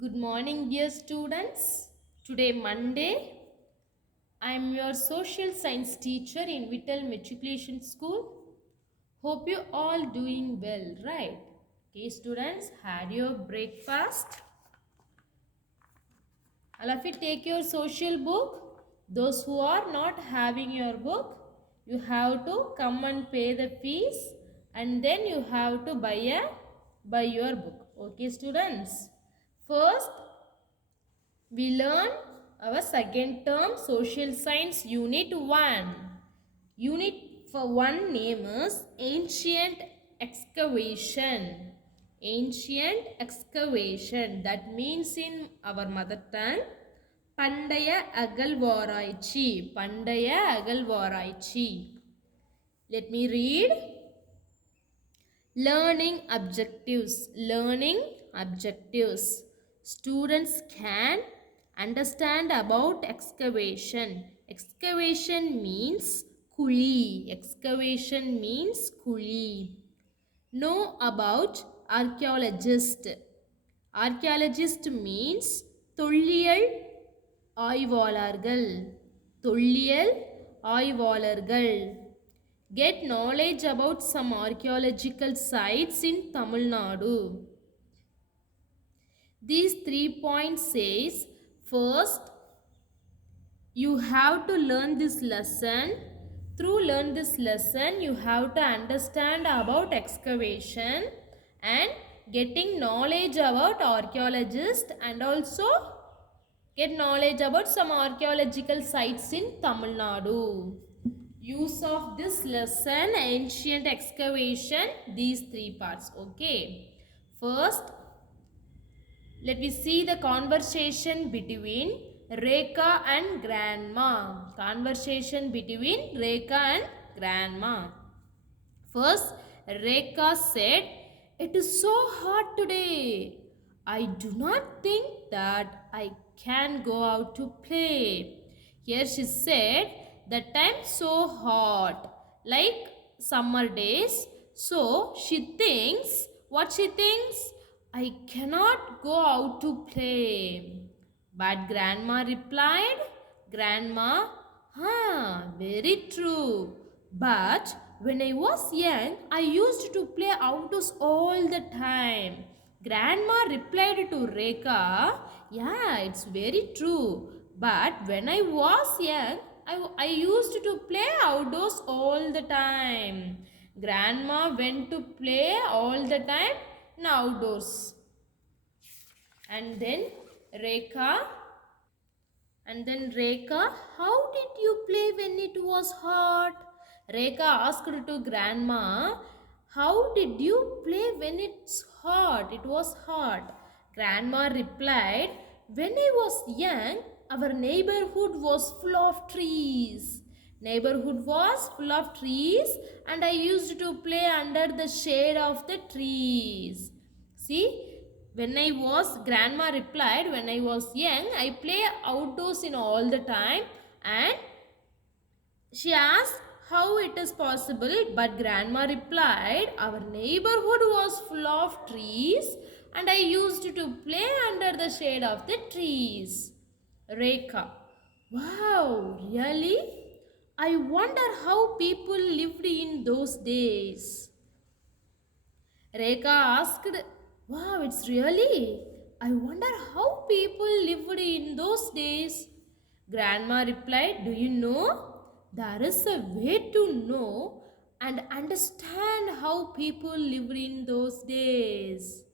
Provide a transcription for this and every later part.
Good morning, dear students. Today, Monday, I am your social science teacher in Vittal Matriculation School. Hope you all doing well, right? Okay, students, had your breakfast? All of you take your social book. Those who are not having your book, you have to come and pay the fees, and then you have to buy your book. Okay, students. First, we learn our second term social science unit 1. Unit for 1 name is ancient excavation. Ancient excavation, that means in our mother tongue பண்டைய அகழ்வாராய்ச்சி. பண்டைய அகழ்வாராய்ச்சி. Let me read. Learning objectives. Learning objectives. Students can understand about excavation. Excavation means kuli. Excavation means kuli. Know about archaeologist. Archaeologist means தொல்லியல் ஆய்வாளர்கள். தொல்லியல் ஆய்வாளர்கள். Get knowledge about some archaeological sites in Tamil Nadu. These 3 points says, first, you have to learn this lesson. Through learn this lesson, you have to understand about excavation and getting knowledge about archaeologists and also get knowledge about some archaeological sites in Tamil Nadu. Use of this lesson, ancient excavation, these 3 parts. Okay. First, let me see the conversation between Rekha and grandma. Conversation between Rekha and grandma. First, Rekha said, "It is so hot today. I do not think that I can go out to play." Here she said, the time so hot, like summer days. So she thinks, what she thinks? I cannot go out to play. But grandma replied, Grandma, very true. But when I was young, I used to play outdoors all the time. Grandma replied to Rekha, yeah, it's very true. But when I was young, I used to play outdoors all the time. Grandma went to play all the time in outdoors. And then Rekha, how did you play when it was hot? Rekha asked to grandma, how did you play when it's hot? It was hot. Grandma replied, when I was young, our neighborhood was full of trees. Neighborhood was full of trees and I used to play under the shade of the trees. See, grandma replied, when I was young, I play outdoors in all the time. And she asked how it is possible, but grandma replied, our neighborhood was full of trees and I used to play under the shade of the trees. Rekha, wow, really? I wonder how people lived in those days. Rekha asked, wow, it's really? I wonder how people lived in those days. Grandma replied, do you know? There is a way to know and understand how people lived in those days.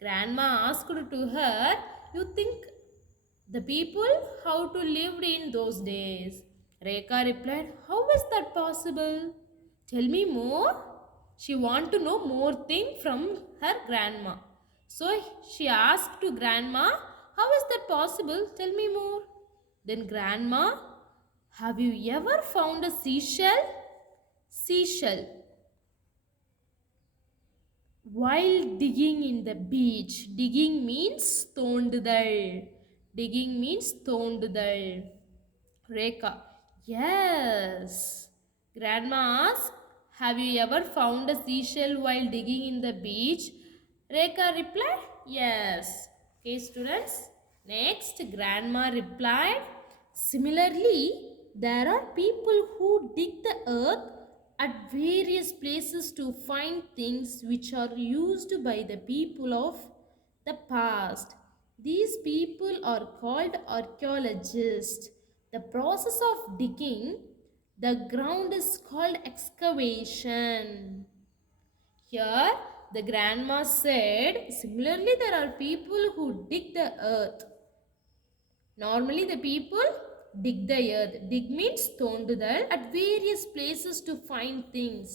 Grandma asked to her, you think the people how to lived in those days? Rekha replied, how is that possible? Tell me more. She want to know more thing from her grandma. So she asked to grandma, how is that possible? Tell me more. Then grandma, have you ever found a seashell? Seashell. While digging in the beach. Digging means தோண்டுதல். Digging means தோண்டுதல். Rekha, yes. Grandma asked, have you ever found a seashell while digging in the beach? Rekha replied, yes. Okay, students. Next, grandma replied, similarly, there are people who dig the earth at various places to find things which are used by the people of the past. These people are called archaeologists. The process of digging the ground is called excavation. Here, the grandma said, similarly, there are people who dig the earth. Normally, the people dig the earth. Dig means தோண்டுதல் at various places to find things.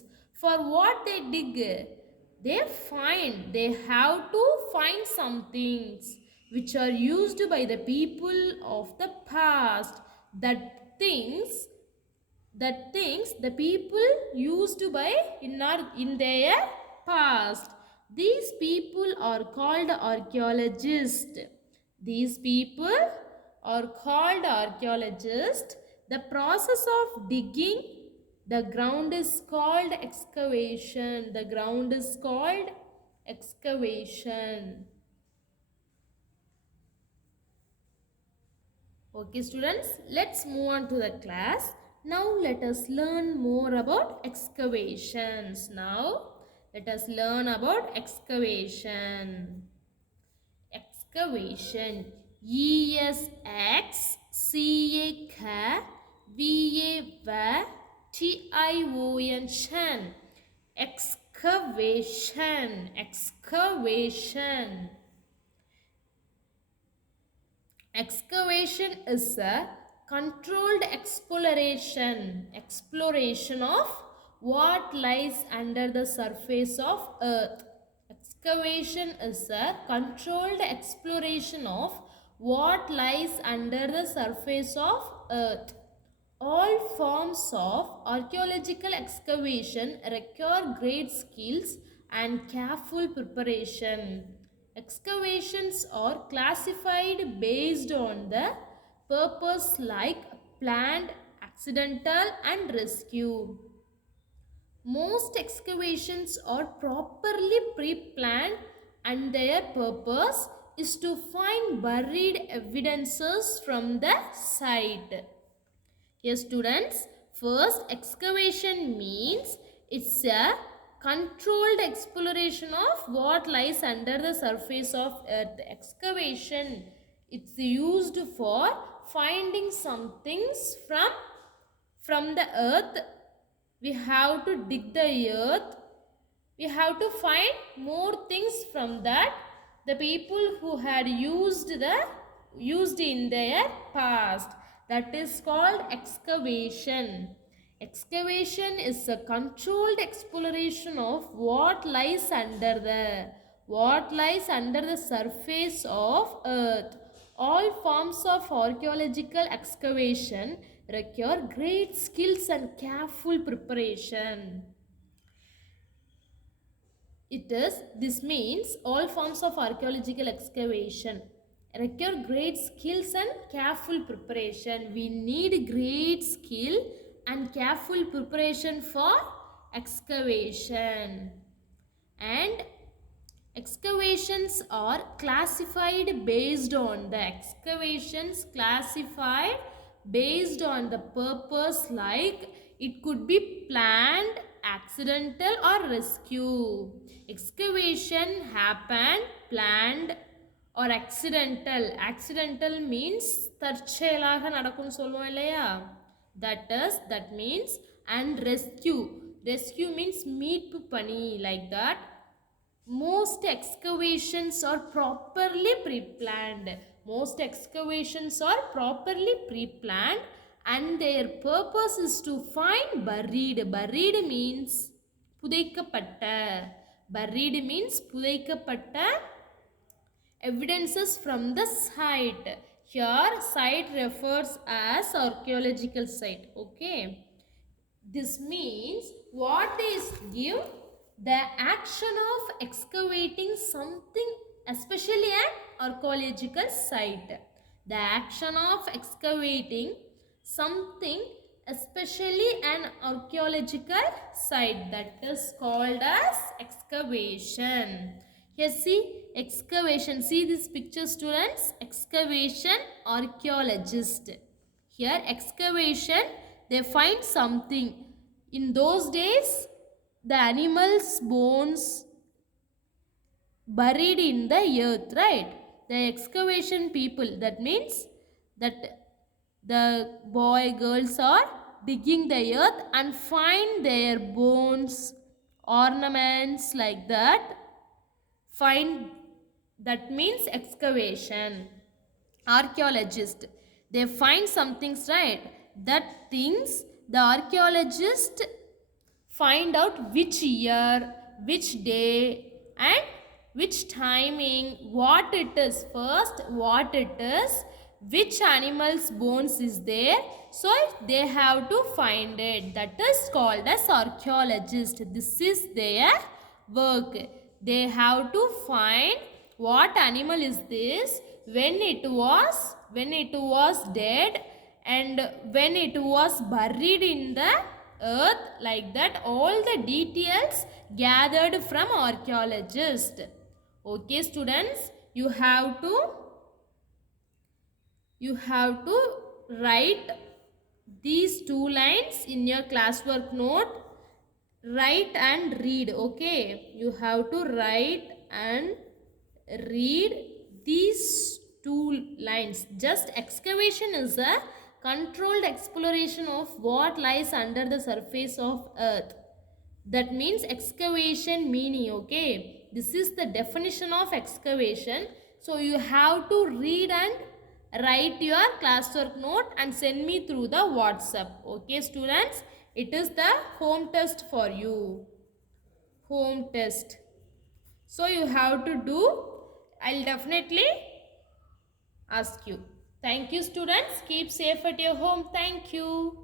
For what they dig? They have to find some things which are used by the people of the past. That things the people used by in their past. These people are called archaeologists. These people are called archaeologists. The process of digging the ground is called excavation. The ground is called excavation. Okay, students, let's move on to the class. Now let us learn more about excavations. Now let us learn about excavation. Excavation. ESXCAVATION. Excavation. Excavation. Excavation is a controlled exploration of what lies under the surface of earth. Excavation is a controlled exploration of what lies under the surface of earth. All forms of archaeological excavation require great skills and careful preparation. Excavations are classified based on the purpose like planned, accidental and rescue. Most excavations are properly pre-planned and their purpose is to find buried evidences from the site. Yes, students, first excavation means it's a controlled exploration of what lies under the surface of earth. Excavation, it's used for finding some things from the earth. We have to dig the earth. We have to find more things from that. The people who had used in their past. That is called excavation. Excavation is a controlled exploration of what lies under the surface of earth. All forms of archaeological excavation require great skills and careful preparation. This means all forms of archaeological excavation require great skills and careful preparation. We need great skill and careful preparation for excavation. And excavations are classified based on the purpose, like it could be planned, accidental or rescue. Excavation happened, planned or accidental. Accidental means தற்செயலாக நடக்கும்னு சொல்லுவோம் இல்லையா, that means. And rescue means மீட்பு பணி, like that. Most excavations are properly pre-planned. And their purpose is to find buried means புதைக்கப்பட்ட evidences from the site. Here site refers as archaeological site. Okay, this means what is give the action of excavating something, especially an archaeological site. The action of excavating something, especially an archaeological site, that is called as excavation. Here see, excavation. See this picture, students. Excavation, archaeologist. Here excavation, they find something. In those days, the animals' bones buried in the earth, right? The excavation people, that means that the girls are digging the earth and find their bones, ornaments like that. Find, that means excavation. Archaeologist, they find some things, right? That things the archaeologist find out which year, which day, and which timing, what it is first, what it is, which animal's bones is there. So they have to find it. That is called as archaeologist. This is their work. They have to find what animal is this, when it was dead, and when it was buried in the earth, like that. All the details gathered from archaeologist. Okay, students, you have to write these two lines in your classwork note. Write and read. Okay, you have to write and read these two lines. Just excavation is a controlled exploration of what lies under the surface of earth. That means excavation meaning. Okay, this is the definition of excavation. So you have to read and write your classwork note and send me through the WhatsApp. Okay, students, it is the home test for you. Home test. So you have to do. I'll definitely ask you. Thank you, students. Keep safe at your home. Thank you.